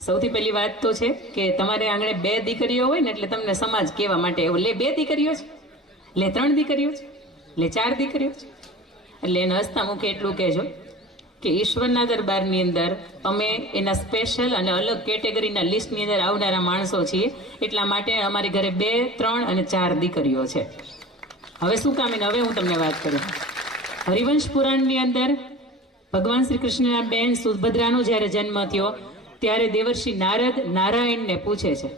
સૌથી પહેલી વાત તો છે કે તમારે આંગણે બે દીકરીઓ હોય ને એટલે તમને સમાજ કહેવા માટે લે બે દીકરીઓ છે, લે ત્રણ દીકરીઓ છે, લે ચાર દીકરીઓ છે, એટલે એને હસતા મુખે એટલું કહેજો કે ઈશ્વરના દરબારની અંદર અમે એના સ્પેશિયલ અને અલગ કેટેગરીના લિસ્ટની અંદર આવનારા માણસો છીએ, એટલા માટે અમારી ઘરે 2, 3 અને 4 દીકરીઓ છે. હવે શું કામ એને હવે હું તમને વાત કરું. હરિવંશ પુરાણની અંદર ભગવાન શ્રી કૃષ્ણના બેન સુભદ્રાનો જ્યારે જન્મ થયો ત્યારે દેવર્ષિ નારદ નારાયણને પૂછે છે,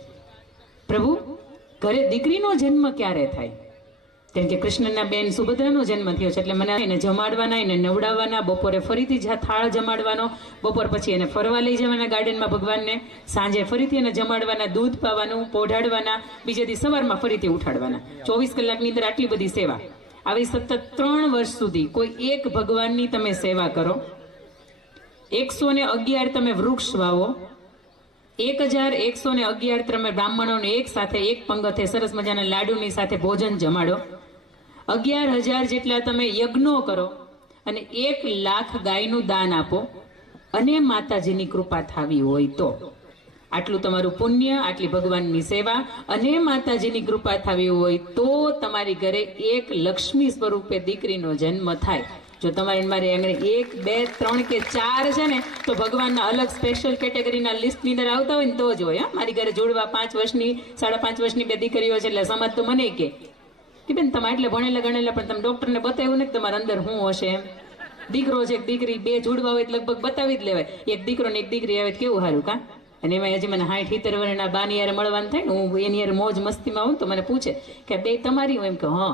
પ્રભુ ઘરે દીકરીનો જન્મ ક્યારે થાય? કેમ કે કૃષ્ણના બેન સુભદ્રાનો જન્મ થયો છે એટલે મને એને જમાડવાના, એને નવડાવવાના, બપોરે ફરીથી થાળ જમાડવાનો, બપોર પછી એને ફરવા લઈ જવાના ગાર્ડનમાં ભગવાનને, સાંજે ફરીથી એને જમાડવાના, દૂધ પાવાનું, પોઢાડવાના, બીજે દી સવારમાં ફરીથી ઉઠાડવાના. 24 કલાકની અંદર આટલી બધી સેવા. આવી સતત 3 વર્ષ સુધી કોઈ એક ભગવાનની તમે સેવા કરો, 111 તમે વૃક્ષ વાવો, 1111 તમે બ્રાહ્મણોને એક સાથે એક પંગતે સરસ મજાના લાડુની સાથે ભોજન જમાડો, 11,000 જેટલા તમે યજ્ઞો કરો અને 1 લાખ ગાયનું દાન આપો અને માતાજીની કૃપા થાવી હોય તો, આટલું તમારું પુણ્ય, આટલી ભગવાનની સેવા અને માતાજીની કૃપા થાવી હોય તો તમારી ઘરે એક લક્ષ્મી સ્વરૂપે દીકરીનો જન્મ થાય. જો તમારે મારી આંગણે 1, 2, 3 કે 4 છે ને તો ભગવાનના અલગ સ્પેશિયલ કેટેગરીના લિસ્ટની અંદર આવતા હોય ને તો જ હોય. મારી ઘરે જોડવા 5 વર્ષની 5.5 વર્ષની 2 દીકરીઓ છે એટલે સમાજ તો મને કે બેન તમે એટલે ભણેલા ગણેલા પણ તમે ડોક્ટરને બતાવ્યું ને તમારા અંદર શું હશે એમ. દીકરો છે એક દીકરી, 2 જોડવા હોય લગભગ બતાવી જ લેવાય. એક દીકરો ને એક દીકરી આવે કેવું સારું કા. અને એમાં હજી મને 60-70 વર્ષના બાની યારે મળવાનું થાય ને, હું એની યારે મોજ મસ્તીમાં આવું તો મને પૂછે કે બે તમારી હોય? એમ કે હા.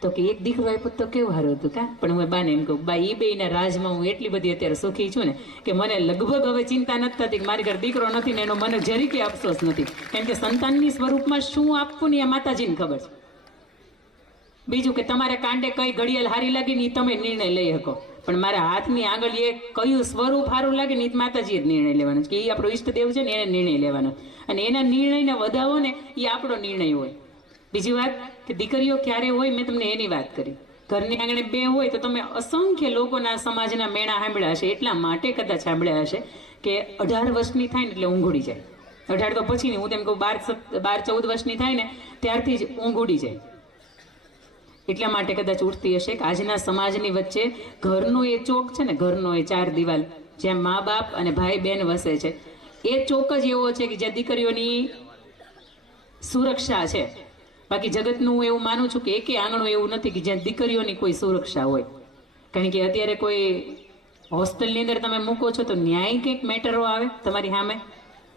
તો કે એક દીકરો આપ્યો તો કેવું સારું હતું કા. પણ હું બાને એમ કહું બા એ બેના રાજમાં હું એટલી બધી અત્યારે સુખી છું ને કે મને લગભગ હવે ચિંતા નથી થતી કે મારી ઘરે દીકરો નથી ને એનો મને જરી કે અફસોસ નથી. કેમ કે સંતાનની સ્વરૂપમાં શું આપવું ને એ માતાજીને ખબર છે. બીજું કે તમારે કાંડે કઈ ઘડિયાળ હારી લાગે ને એ તમે નિર્ણય લઈ શકો, પણ મારા હાથની આંગળીએ કયું સ્વરૂપ સારું લાગે ને એ માતાજીએ જ નિર્ણય લેવાનો છે કે એ આપણો ઈષ્ટદેવ છે ને એને નિર્ણય લેવાનો, અને એના નિર્ણયને વધાવો ને એ આપણો નિર્ણય હોય. બીજી વાત કે દીકરીઓ ક્યારે હોય મેં તમને એની વાત કરી. ઘરની આંગણે 2 હોય તો તમે અસંખ્ય લોકોના સમાજના મેળા સાંભળ્યા હશે, એટલા માટે કદાચ સાંભળ્યા હશે કે 18 વર્ષની થાય ને એટલે ઊંઘ ઉડી જાય. 18 તો પછી નહીં, હું તેમ કહું 12-14 વર્ષની થાય ને ત્યારથી જ ઊંઘ ઉડી જાય. એટલા માટે કદાચ ઉઠતી હશે કે આજના સમાજની વચ્ચે ઘરનો એ ચોક છે ને, ઘરનો એ 4 દિવાલ જ્યાં મા બાપ અને ભાઈ બહેન વસે છે, એ ચોક જ એવો છે કે જ્યાં દીકરીઓની સુરક્ષા છે. બાકી જગતનું હું એવું માનું છું કે એકે આંગણું એવું નથી કે જ્યાં દીકરીઓની કોઈ સુરક્ષા હોય. કારણ કે અત્યારે કોઈ હોસ્ટેલની અંદર તમે મૂકો છો તો ન્યાય કંઈક મેટરો આવે તમારી સામે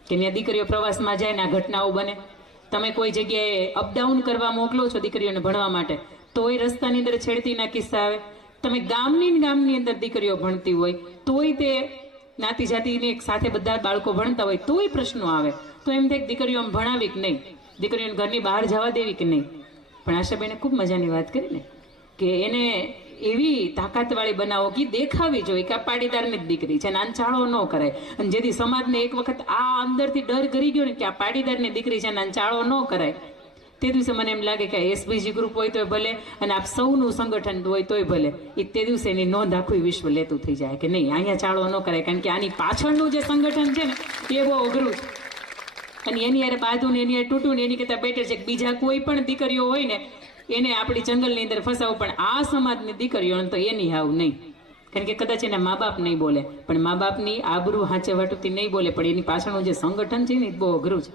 કે ત્યાં દીકરીઓ પ્રવાસમાં જાય ને આ ઘટનાઓ બને. તમે કોઈ જગ્યાએ અપડાઉન કરવા મોકલો છો દીકરીઓને ભણવા માટે તોય રસ્તાની અંદર છેડતીના કિસ્સા આવે. તમે ગામની અંદર દીકરીઓ ભણતી હોય તોય તે જ્ઞાતિ જાતિની એક સાથે બધા બાળકો ભણતા હોય તોય પ્રશ્નો આવે. તો એમ થાય દીકરીઓ ભણાવી કે નહીં, દીકરીઓને ઘરની બહાર જવા દેવી કે નહીં. પણ આશાબેને ખૂબ મજાની વાત કરી ને કે એને એવી તાકાતવાળી બનાવો કે દેખાવી જોઈએ કે આ પાટીદારની જ દીકરી છે, નાનચાળો ન કરાય. અને જેથી સમાજને એક વખત આ અંદરથી ડર કરી ગયો ને કે આ પાટીદારની દીકરી છે, નાનચાળો ન કરાય, તે દિવસે મને એમ લાગે કે એસબીજી ગ્રુપ હોય તોય ભલે અને આપ સૌનું સંગઠન હોય તોય ભલે, એ તે દિવસે એની નોંધ આખું વિશ્વ લેતું થઈ જાય કે નહીં અહીંયા ચાળો ન કરાય. કારણ કે આની પાછળનું જે સંગઠન છે ને એ બહુ અઘરું છે. અને એની યારે બાંધું ને એની યારે તૂટું ને એની કરતાં બેટર છે કે બીજા કોઈ પણ દીકરીઓ હોય ને એને આપણી જંગલની અંદર ફસાવું, પણ આ સમાજની દીકરીઓને તો એની હાવ નહીં. કારણ કે કદાચ એના મા બાપ નહીં બોલે પણ મા બાપની આબરૂ હાંચે વાટુથી નહીં બોલે, પણ એની પાછળનું જે સંગઠન છે ને એ બહુ અઘરું છે.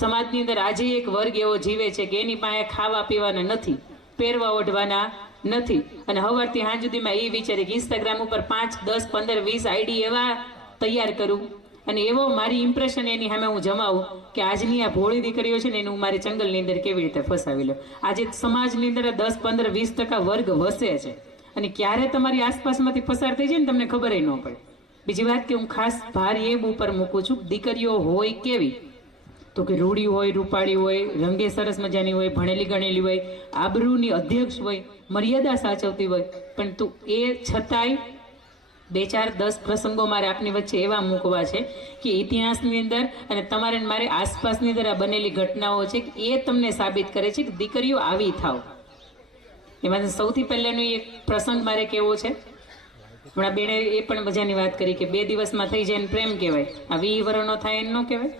સમાજની અંદર આજે એક વર્ગ એવો જીવે છે કે એની પાસે ખાવા પીવાના નથી, પહેરવા ઓઢવાના નથી, અને સવારથી સાંજ સુધીમાં એ વિચારે કે ઇન્સ્ટાગ્રામ ઉપર 5, 10, 15, 20 આઈડી એવા તૈયાર કરું અને એવો મારી ઇમ્પ્રેશન એની સામે હું જમાવું કે આજની આ ભોળી દીકરીઓ છે ને એને હું મારી જંગલની અંદર કેવી રીતે ફસાવી લઉં. આજે સમાજની અંદર 10, 15, 20% વર્ગ વસે છે અને ક્યારે તમારી આસપાસમાંથી પસાર થઈ જાય ને તમને ખબર ન પડે. બીજી વાત કે હું ખાસ ભાર એ ઉપર મૂકું છું, દીકરીઓ હોય કેવી તો કે રૂડી હોય, રૂપાળી હોય, રંગે સરસ મજાની હોય, ભણેલી ગણેલી હોય, આબરૂની અધ્યક્ષ હોય, મર્યાદા સાચવતી હોય, પણ તું એ છતાંય 2, 4, 10 પ્રસંગો મારે આપની વચ્ચે એવા મૂકવા છે કે ઇતિહાસની અંદર અને તમારે મારે આસપાસની અંદર આ બનેલી ઘટનાઓ છે કે એ તમને સાબિત કરે છે કે દીકરીઓ આવી થાવ. એમાં સૌથી પહેલાનો એક પ્રસંગ મારે કેવો છે હમણાં બેને એ પણ મજાની વાત કરી કે 2 દિવસમાં થઈ જાય ને પ્રેમ કહેવાય, આ 20 વર્ષનો થાય એને ન કહેવાય?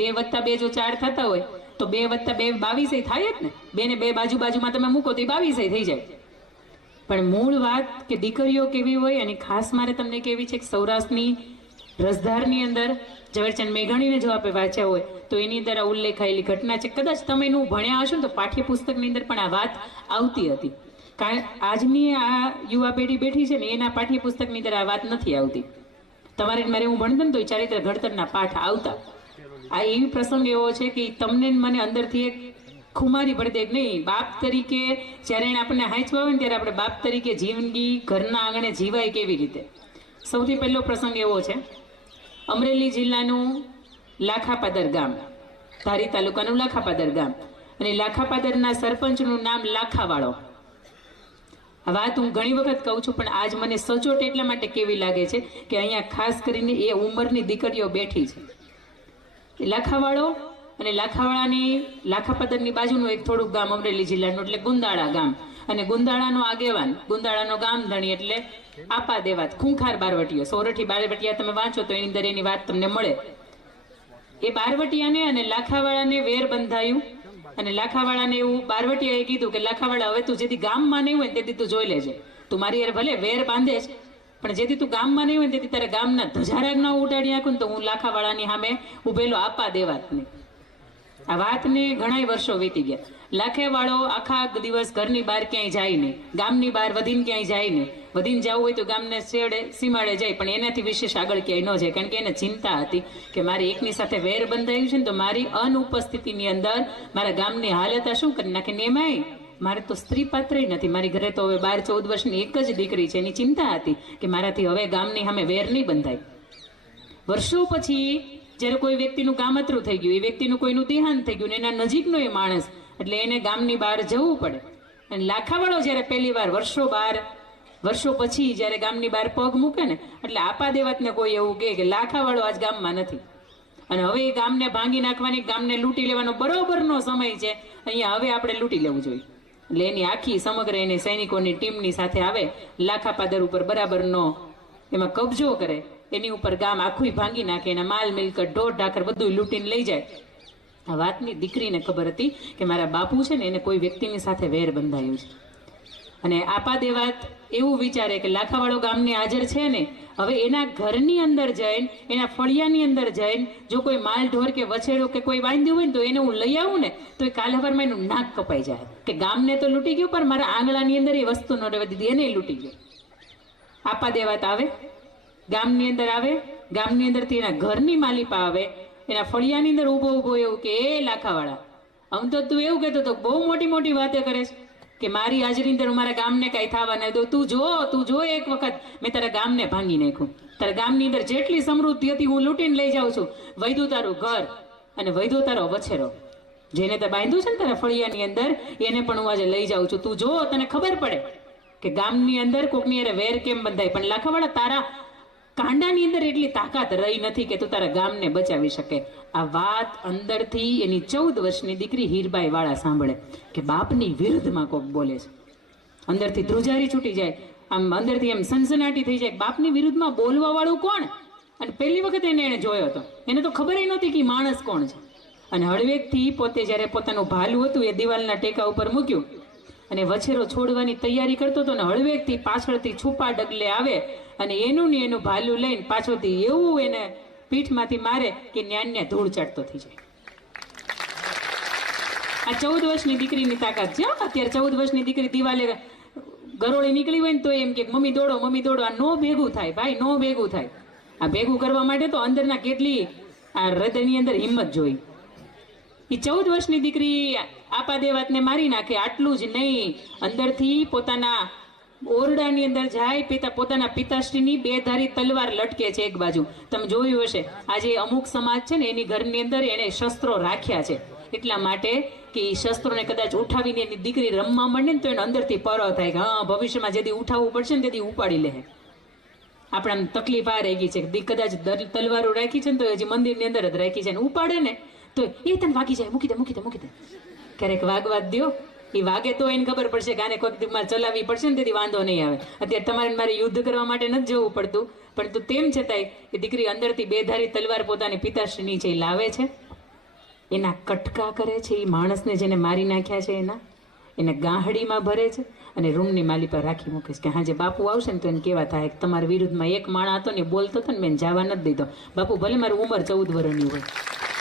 2 + 2 જો 4 થતા હોય તો 2 + 2 22 થાય જ ને. 2 ને 2 બાજુમાં તમે મૂકો તો 22 થઈ જાય. પણ મૂળ વાત કે દીકરીઓ કેવી હોય, અને ખાસ મારે તમને કેવી છે કે સૌરાષ્ટ્રની રસધારની અંદર ઝવેરચંદ મેઘાણીને જો આપણે વાંચ્યા હોય તો એની અંદર આ ઉલ્લેખાયેલી ઘટના છે. કદાચ તમે એનું ભણ્યા હશો ને તો પાઠ્યપુસ્તકની અંદર પણ આ વાત આવતી હતી. કારણ આજની આ યુવા પેઢી બેઠી છે ને એના પાઠ્યપુસ્તકની અંદર આ વાત નથી આવતી. તમારે મારે હું ભણતો ને તો ચારિત્ર ઘડતરના પાઠ આવતા. આ એવી પ્રસંગ એવો છે કે તમને મને અંદરથી એક ખુમારી પડતી એક નહીં, બાપ તરીકે જ્યારે એને આપણને હાંચવા હોય ને ત્યારે આપણે બાપ તરીકે જિંદગી ઘરના આંગણે જીવાય કેવી રીતે. સૌથી પહેલો પ્રસંગ એવો છે, અમરેલી જિલ્લાનું લાખાપાદર ગામ, ધારી તાલુકાનું લાખાપાદર ગામ, અને લાખાપાદરના સરપંચનું નામ લાખાવાળો. આ વાત હું ઘણી વખત કહું છું, પણ આજ મને સચોટ એટલા માટે કેવી લાગે છે કે અહીંયા ખાસ કરીને એ ઉંમરની દીકરીઓ બેઠી છે. લાખાવાળો અને લાખાપાદરની બાજુનું એક થોડુંક ગામ અમરેલી જિલ્લાનું એટલે ગુંદાળા ગામ, અને ગુંદાળાનો આગેવાન, ગુંદાળાનો ગામ ધણી એટલે આપા દેવાત, ખૂંખાર બારવટીયો, સોરઠી બારવટિયા તમે વાંચો તો એની અંદર એની વાત તમને મળે. એ બારવટિયાને અને લાખાવાળાને વેર બંધાયું, અને લાખાવાળાને એવું બારવટિયાએ કીધું કે લાખાવાળા હવે તું જેથી ગામમાં નહીં હોય ને તેથી તું જોઈ લેજે, તું મારી યાર ભલે વેર બાંધે છે પણ જેથી તું ગામમાં નહીં હોય ને તેથી તારે ગામના ધજારાગ ન ઉડાડી નાખું ને તો હું લાખાવાળાની સામે ઉભેલો આપા દેવાત નહીં. આ વાતને ઘણા વર્ષો વીતી ગયા. લાખેવાળો આખા દિવસ ઘરની બહાર ક્યાંય જાય નહીં, ગામની બહાર વધીને ક્યાંય જાય નહીં. વધીને જવું હોય તો ગામને છેડે સીમાડે જાય, પણ એનાથી વિશેષ આગળ ક્યાંય ન જાય, કારણ કે એને ચિંતા હતી કે મારી એકની સાથે વેર બંધાયું છે ને તો મારી અનુપસ્થિતિની અંદર મારા ગામની હાલત શું કરી નાખે. એમાંય મારે તો સ્ત્રી પાત્ર નથી, મારી ઘરે તો હવે 12-14 વર્ષની એક જ દીકરી છે. એની ચિંતા હતી કે મારાથી હવે ગામની સામે વેર નહીં બંધાય. વર્ષો પછી જ્યારે કોઈ વ્યક્તિનું કામતરું થઈ ગયું, એ વ્યક્તિનું કોઈનું દેહાંત થઈ ગયું, એના નજીકનો એ માણસ, એટલે એને ગામની બહાર જવું પડે. અને લાખાવાળો જ્યારે પહેલી વાર વર્ષો પછી જ્યારે ગામની બહાર પગ મૂકે ને, એટલે આપા દેવાતને કોઈ એવું કહે કે લાખાવાળો આજ ગામમાં નથી, અને હવે એ ગામને ભાંગી નાખવાની, ગામને લૂંટી લેવાનો બરોબરનો સમય છે, અહીંયા હવે આપણે લૂંટી લેવું જોઈએ. એટલે એની આખી સમગ્ર એની સૈનિકોની ટીમની સાથે આવે, લાખાપાદર ઉપર બરાબરનો એમાં કબજો કરે, એની ઉપર ગામ આખું ભાંગી નાખે, એના માલ મિલકત ઢોર ઢાકર બધું લૂંટીને લઈ જાય. આ વાતની દીકરીને ખબર હતી કે મારા બાપુ છે ને એને કોઈ વ્યક્તિની સાથે વેર બંધાયું છે. અને આપા દેવાત એવું વિચારે કે લાખાવાળો ગામની હાજર છે ને, હવે એના ઘરની અંદર જઈને, એના ફળિયાની અંદર જઈને જો કોઈ માલ ઢોર કે વછેડો કે કોઈ બાંધ્યું હોય ને તો એને હું લઈ આવું ને તો એ કાલ હવારમાં એનું નાક કપાઈ જાય કે ગામને તો લૂંટી ગયું પણ મારા આંગણાની અંદર એ વસ્તુ ન રહેવા દીધી, એને લૂંટી ગયો. આપા દેવાત આવે, ગામની અંદર આવે, ગામની અંદરથી એના ઘરની માલિપા આવે, એના ફળિયાની અંદર ઊભો એવું કે એ લાખાવાળા, આમ તો તું એવું કહેતો તો બહુ મોટી વાતે કરે છે કે મારી હાજરી અંદર મારા ગામને કઈ થવા ન દો, તું જો એક વખત મેં તારા ગામને ભાંગી નાખ્યું, તારા ગામની અંદર જેટલી સમૃદ્ધિ હતી હું લૂંટીને લઈ જાઉં છું, વૈધું તારું ઘર અને વૈધો તારો વછેરો, જેને તે બાંધ્યું છે ને તારા ફળિયાની અંદર, એને પણ હું આજે લઈ જાઉં છું. તું જો, તને ખબર પડે કે ગામની અંદર કોકની અરે વેર કેમ બંધાય. પણ લાખાવાળા તારા કાંડાની અંદર એટલી તાકાત રહી નથી કે તું તારા ગામને બચાવી શકે. આ વાત અંદરથી એની 14 વર્ષની દીકરી હીરબાઈ વાળા સાંભળે કે બાપની વિરુદ્ધમાં કોક બોલે છે. અંદરથી ધ્રુજારી છૂટી જાય, આમ અંદરથી એમ સનસનાટી થઈ જાય, બાપની વિરુદ્ધમાં બોલવા વાળું કોણ? અને પહેલી વખત એને જોયો હતો, એને તો ખબર નહોતી કે માણસ કોણ છે. અને હળવેકથી પોતે જ્યારે પોતાનું ભાલું હતું એ દિવાલના ટેકા ઉપર મૂક્યું અને વછેરો છોડવાની તૈયારી કરતો હતો ને હળવેકથી પાછળથી છુપા ડગલે આવે અને એનું ભાલું લઈને પાછળથી એવું એને પીઠમાંથી મારે કે ન્યાન્યા ધૂળ ચાટતો થઈ જાય. આ 14 વર્ષની દીકરીની તાકાત છે. અત્યારે 14 વર્ષની દીકરી દિવાલે ગરોળી નીકળી હોય ને તો એમ કે મમ્મી દોડો, આ નો ભેગું થાય ભાઈ, નો ભેગું થાય. આ ભેગું કરવા માટે તો અંદરના કેટલી આ હૃદયની અંદર હિંમત જોઈ. એ 14 વર્ષની દીકરી આપા દેવાતને મારી નાખે. આટલું જ નહીં, અંદરથી પોતાના ઓરડાની અંદર જાય, પોતાના પિતાશ્રીની 2 ધારી તલવાર લટકે છે એક બાજુ. તમે જોયું હશે આજે અમુક સમાજ છે ને એની ઘરની અંદર એને શસ્ત્રો રાખ્યા છે એટલા માટે કે એ શસ્ત્રોને કદાચ ઉઠાવીને એની દીકરી રમવા માંડે ને તો એને અંદરથી પરો થાય કે હા ભવિષ્યમાં જેથી ઉઠાવવું પડશે ને તેથી ઉપાડી લે. આપણા તકલીફ આ રહી ગઈ છે કે કદાચ તલવારો રાખી છે ને તો હજી મંદિરની અંદર જ રાખી છે, ને ઉપાડે ને તો એ તને વાગી જાય, મૂકી દે. ક્યારેક વાગવા દો એ વાગે તો એને ખબર પડશે કે આને કોઈક મારે ચલાવવી પડશે ને, તેથી વાંધો નહીં આવે. અત્યારે તમારે મારે યુદ્ધ કરવા માટે નથી જવું પડતું, પરંતુ તેમ છતાંય એ દીકરી અંદરથી બેધારી તલવાર પોતાની પિતાશ્રીની છે એ લાવે છે, એના કટકા કરે છે, એ માણસને જેને મારી નાખ્યા છે એને ગાહડીમાં ભરે છે અને રૂમની માલી પર રાખી મૂકે છે કે હા જે બાપુ આવશે ને તો એને કેવા થાય કે તમારા વિરુદ્ધમાં એક માણા હતો ને બોલતો હતો ને મેં જવા નથી દીધો. બાપુ ભલે મારી ઉંમર 14 વર્ષની હોય,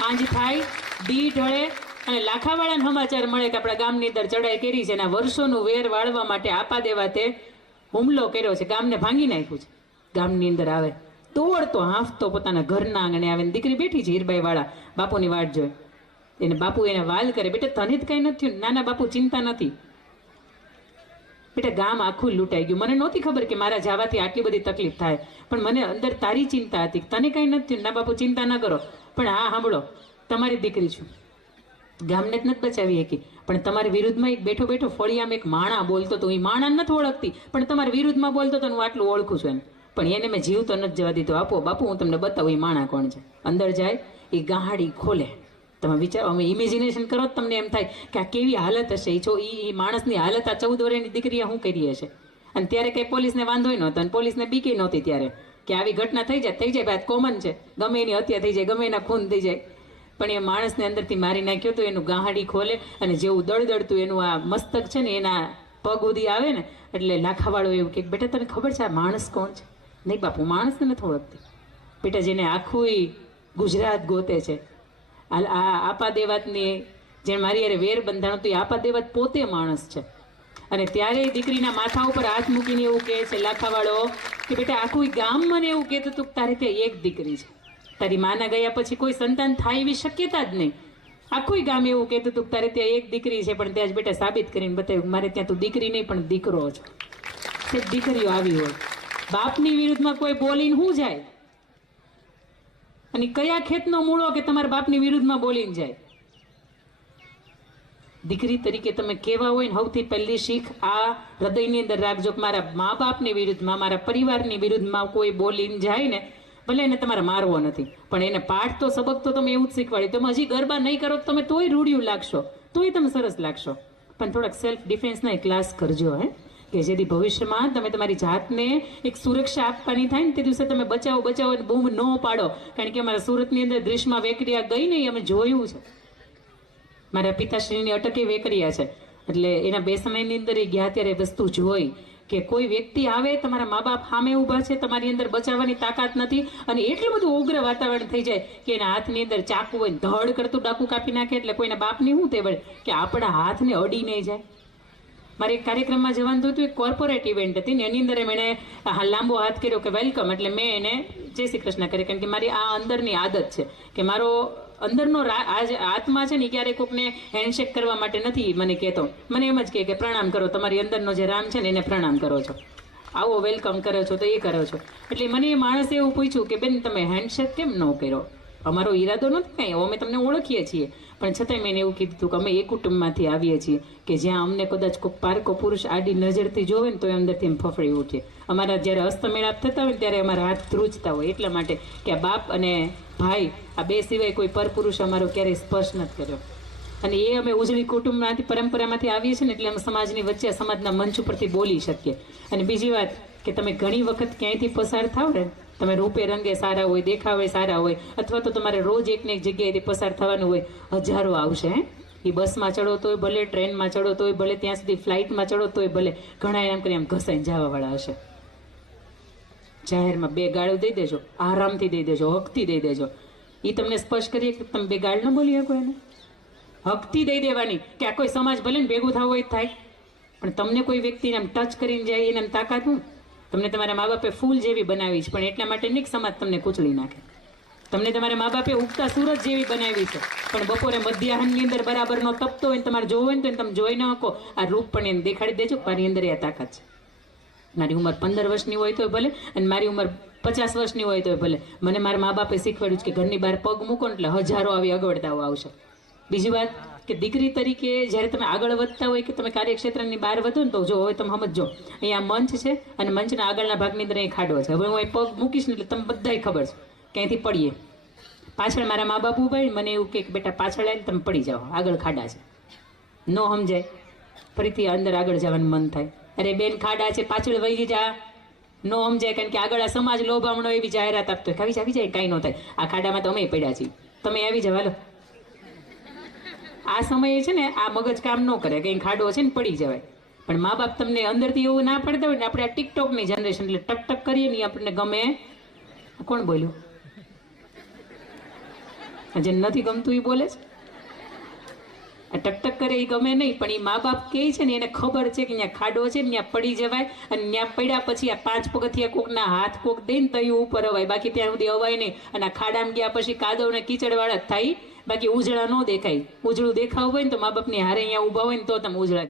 આંજ થાય ડી ઢળે અને લાખાવાળાને સમાચાર મળે કે આપણા ગામની અંદર ચડાઈ કરી છે, એના વર્ષોનું વેર વાળવા માટે આપા દેવા તે હુમલો કર્યો છે, ગામને ભાંગી નાખ્યું છે. ગામની અંદર આવે તોડતો હાંફતો પોતાના ઘરના આંગણે આવે, દીકરી બેઠી છે હીરબાઈ વાળા બાપુની વાટ જોઈ. એને બાપુ એને વાલ કરે, બેટા તને જ કઈ નથી થયું? નાના બાપુ ચિંતા નથી બેટા, ગામ આખું લૂંટાઈ ગયું, મને નહોતી ખબર કે મારા જવાથી આટલી બધી તકલીફ થાય, પણ મને અંદર તારી ચિંતા હતી, તને કઈ નથી થયું. ના બાપુ ચિંતા ન કરો, પણ હા સાંભળો, તમારી દીકરી છું, ગામને જ નથી બચાવી શકી, પણ તમારી વિરુદ્ધમાં એક બેઠો બેઠો ફળિયામાં એક માણા બોલતો હતો, એ માણા નથી ઓળખતી પણ તમારી વિરુદ્ધમાં બોલતો હતો, હું આટલું ઓળખું છું એને, પણ એને મેં જીવ તો નથી જવા દીધો. આપો બાપુ હું તમને બતાવું એ માણા કોણ છે. અંદર જાય, એ ગાહાડી ખોલે, તમે વિચારો, અમે ઇમેજિનેશન કરો તો તમને એમ થાય કે આ કેવી હાલત હશે. એ માણસની હાલત આ 14 વર્ષની દીકરીએ શું કરી હશે. અને ત્યારે કંઈ પોલીસને વાંધોય નહોતો, અને પોલીસને બીકે નહોતી ત્યારે કે આવી ઘટના થઈ જાય ભાઈ, કોમન છે, ગમે એની હત્યા થઈ જાય, ગમે એના ખૂન થઈ જાય. પણ એ માણસને અંદરથી મારી નાખ્યો તો એનું ગાહાડી ખોલે, અને જેવું દળદળતું એનું આ મસ્તક છે ને એના પગ ઉધી આવે ને, એટલે લાખાવાળો એવું કે બેટા તને ખબર છે આ માણસ કોણ છે? નહીં બાપુ માણસને નથી ઓળખતી. બેટા જેને આખું ગુજરાત ગોતે છે, આપા દેવાતની જે મારી યારે વેર બંધાણું હતું, એ આપા દેવાત પોતે માણસ છે. અને ત્યારે દીકરીના માથા ઉપર હાથ મૂકીને એવું કહે છે લાખાવાળો કે બેટા આખું ગામ મને એવું કહેતું હતું કે તારે ત્યાં એક દીકરી છે, તારી માના ગયા પછી કોઈ સંતાન થાય એવી શક્યતા જ નહીં. આખું ગામ એવું કહેતું હતું કે તારે ત્યાં એક દીકરી છે, પણ ત્યાં જ બેટા સાબિત કરીને બતાવ્યું મારે ત્યાં તું દીકરી નહીં પણ દીકરો છો. દીકરીઓ આવી હોય, બાપની વિરુદ્ધમાં કોઈ બોલીને શું જાય, અને કયા ખેતનો મૂળો કે તમારા બાપની વિરુદ્ધમાં બોલીને જાય. દીકરી તરીકે તમે કેવા હોય ને, સૌથી પહેલી શીખ આ હૃદયની અંદર રાખજો કે મારા મા બાપની વિરુદ્ધમાં, મારા પરિવારની વિરુદ્ધમાં કોઈ બોલીને જાય ને, ભલે એને તમારે મારવો નથી, પણ એને પાઠ તો સબક તો તમે એવું જ શીખવાડી. તમે હજી ગરબા નહીં કરો તમે તોય રૂડિયું લાગશો, તોય તમે સરસ લાગશો, પણ થોડાક સેલ્ફ ડિફેન્સના ક્લાસ કરજો કે જેથી ભવિષ્યમાં તમે તમારી જાતને એક સુરક્ષા આપવાની થાય ને તે દિવસે તમે બચાવો અને બૂમ ન પાડો. કારણ કે અમારા સુરતની અંદર દૃશ્યમાં વેકરિયા ગઈ નહીં, અમે જોયું છે, મારા પિતાશ્રીની અટકે વેકરિયા છે, એટલે એના 2 સમયની અંદર એ ગયા ત્યારે વસ્તુ જોઈ કે કોઈ વ્યક્તિ આવે, તમારા મા બાપ સામે ઊભા છે, તમારી અંદર બચાવવાની તાકાત નથી, અને એટલું બધું ઉગ્ર વાતાવરણ થઈ જાય કે એના હાથની અંદર ચાકુ હોય, ધડ કરતું ડાકુ કાપી નાખે. એટલે કોઈના બાપની શું તેવડ કે આપણા હાથને અડી નહીં જાય. મારે એક કાર્યક્રમમાં જવાનું હતું, એક કોર્પોરેટ ઇવેન્ટ હતી ને, એની અંદર એમણે લાંબો હાથ કર્યો કે વેલકમ, એટલે મેં એને જય શ્રી કૃષ્ણ કરી, કારણ કે મારી આ અંદરની આદત છે કે મારો અંદરનો આત્મા છે ને ક્યારેક કોકને હેન્ડશેક કરવા માટે નથી મને કહેતો, મને એમ જ કે પ્રણામ કરો, તમારી અંદરનો જે રામ છે ને એને પ્રણામ કરો છો, આવો વેલકમ કરો છો તો એ કરો છો. એટલે મને એ માણસે એવું પૂછ્યું કે બેન તમે હેન્ડશેક કેમ ન કર્યો? અમારો ઈરાદો નથી કાંઈ, અમે તમને ઓળખીએ છીએ, પણ છતાંય મેં એવું કીધું કે અમે એ કુટુંબમાંથી આવીએ છીએ કે જ્યાં અમને કદાચ કોઈ પારકો પુરુષ આડી નજરથી જોવે ને તો એ અંદરથી એમ ફફડી ઉઠે. અમારા જ્યારે હસ્તમેળાપ થતા હોય ત્યારે અમારા હાથ ધ્રુજતા હોય, એટલા માટે કે આ બાપ અને ભાઈ આ 2 સિવાય કોઈ પરપુરુષ અમારો ક્યારેય સ્પર્શ નથી કર્યો. અને એ અમે ઉજળી કુટુંબમાંથી પરંપરામાંથી આવીએ છીએ ને, એટલે અમે સમાજની વચ્ચે સમાજના મંચ ઉપરથી બોલી શકીએ. અને બીજી વાત કે તમે ઘણી વખત ક્યાંયથી પસાર થાવ ને, તમે રૂપે રંગે સારા હોય, દેખાવે સારા હોય, અથવા તો તમારે રોજ એકને એક જગ્યાએથી પસાર થવાનું હોય, હજારો આવશે. એ બસમાં ચડો તોય ભલે, ટ્રેનમાં ચડો તોય ભલે, ત્યાં સુધી ફ્લાઇટમાં ચડો તોય ભલે, ઘણા એમ કરી આમ ઘસાઈને જવાવાળા હશે. જાહેરમાં 2 ગાળો દઈ દેજો, આરામથી દઈ દેજો, હકથી દઈ દેજો. એ તમને સ્પર્શ કરીએ કે તમે 2 ગાળ ન બોલી શકો, એને હકથી દઈ દેવાની કે આ કોઈ સમાજ ભલે ને ભેગું થવું હોય થાય, પણ તમને કોઈ વ્યક્તિને આમ ટચ કરીને જાય એને તાકાત હું? તમને તમારા મા બાપે ફૂલ જેવી બનાવી છે, પણ એટલા માટે નહીં સમાજ તમને કૂચલી નાખે. તમને તમારા મા બાપે ઉગતા સૂરજ જેવી બનાવી છે, પણ બપોરે મધ્યાહનની અંદર બરાબરનો તપતો હોય ને તમારે જોવો હોય ને તો તમે જોઈ ન શકો. આ રૂપ પણ એને દેખાડી દેજો, મારી અંદર આ તાકાત છે. મારી ઉંમર 15 વર્ષની હોય તોય ભલે, અને મારી ઉંમર 50 વર્ષની હોય તોય ભલે, મને મારા મા બાપે શીખવાડ્યું છે કે ઘરની બહાર પગ મૂકો એટલે હજારો આવી અગવડતાઓ આવશે. બીજી વાત કે દીકરી તરીકે જ્યારે તમે આગળ વધતા હોય કે તમે કાર્યક્ષેત્રની બહાર વધો ને, તો જો હવે તમે સમજો, અહીંયા મંચ છે અને મંચના આગળના ભાગની અંદર અહીં ખાડો છે. હવે હું અહીં પગ મૂકીશ ને એટલે તમે બધાય ખબર છે ક્યાંયથી પડીએ. પાછળ મારા મા બાપ ઉભા મને એવું કે બેટા પાછળ આવીને તમે પડી જાઓ, આગળ ખાડા છે, ન સમજાય. ફરીથી અંદર આગળ જવાનું મન થાય. અરે બેન ખાડા છે, પાછળ વહી જા. નો સમજાય, કારણ કે આગળ આ સમાજ લોભામણો એવી જાહેરાત આપતો હોય, આવી જાય કાંઈ ન થાય, આ ખાડામાં તો અમે પડ્યા છીએ, તમે આવી જાવ. હાલો, આ સમયે છે ને આ મગજ કામ ન કરે, કંઈ ખાડો છે ને પડી જવાય. પણ મા બાપ તમને અંદરથી એવું ના પડતા હોય ને, આપણે આ ટિકટોકની જનરેશન એટલે ટક ટક કરીએ ને આપણને ગમે. કોણ બોલ્યું? જેને નથી ગમતું એ બોલે છે. ટકટક કરે એ ગમે નહીં, પણ એ મા બાપ કહે છે ને એને ખબર છે કે ત્યાં ખાડો છે ને ત્યાં પડી જવાય, અને ત્યાં પડ્યા પછી આ 5 પગથિયા કોકના હાથ કોક દઈને તો ઉપર અવાય, બાકી ત્યાં સુધી અવાય નહીં. અને આ ખાડામાં ગયા પછી કાદવ ને કીચડ વાળા જ થાય, બાકી ઉજળા ન દેખાય. ઉજળું દેખાવું હોય ને તો મા બાપની હારે અહીંયા ઊભા હોય ને તો તમે ઉજળા